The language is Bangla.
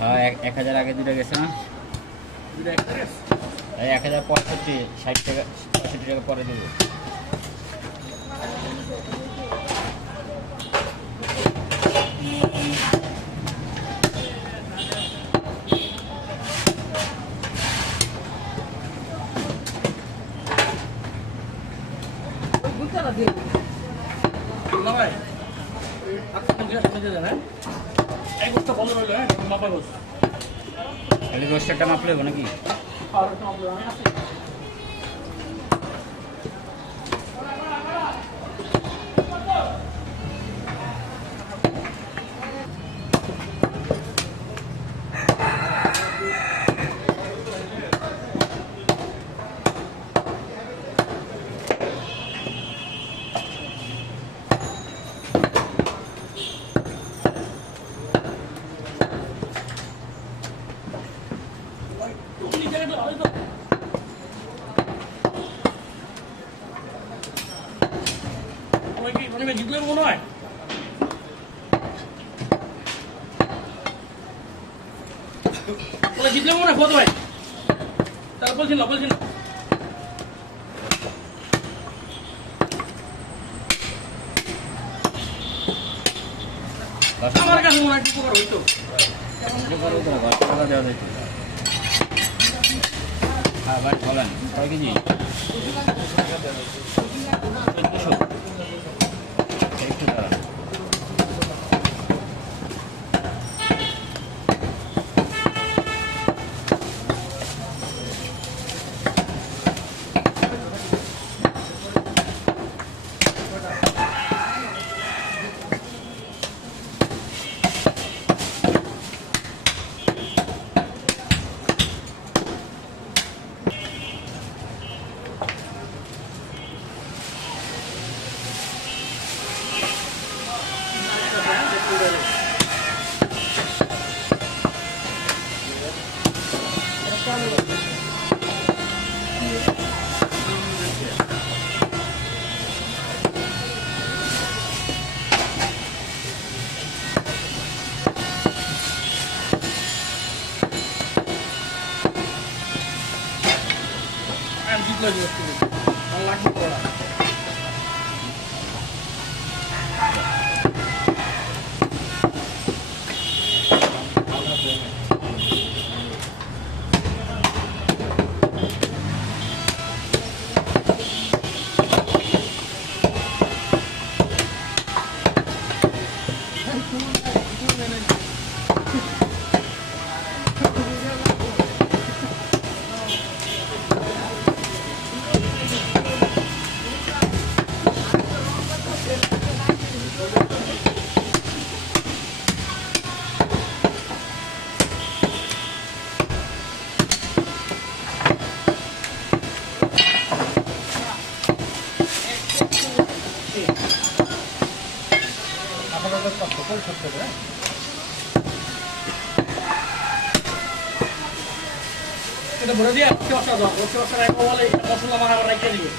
হ্যাঁ 1000 আগে দুটো গেছে না 1065 60 টাকা 65 টাকা পরে দেবো রোস্টারটা মাপ লেবো নাকি জিতলে মনে হয় জিতলে মনে হয় কত ভাই তাহলে বলছিল আমার কাছে মনে হয় উপকার হইতো টাকা দেওয়া যাইতো হ্যাঁ ভাই বলেন কয় কেজি 1400 একটু দাঁড়ান লাগবে করা এটা ভরে দিয়ে মশলা দাও মশলা রাখবো বলে মশলা মাখাবার রাখিয়ে দিবে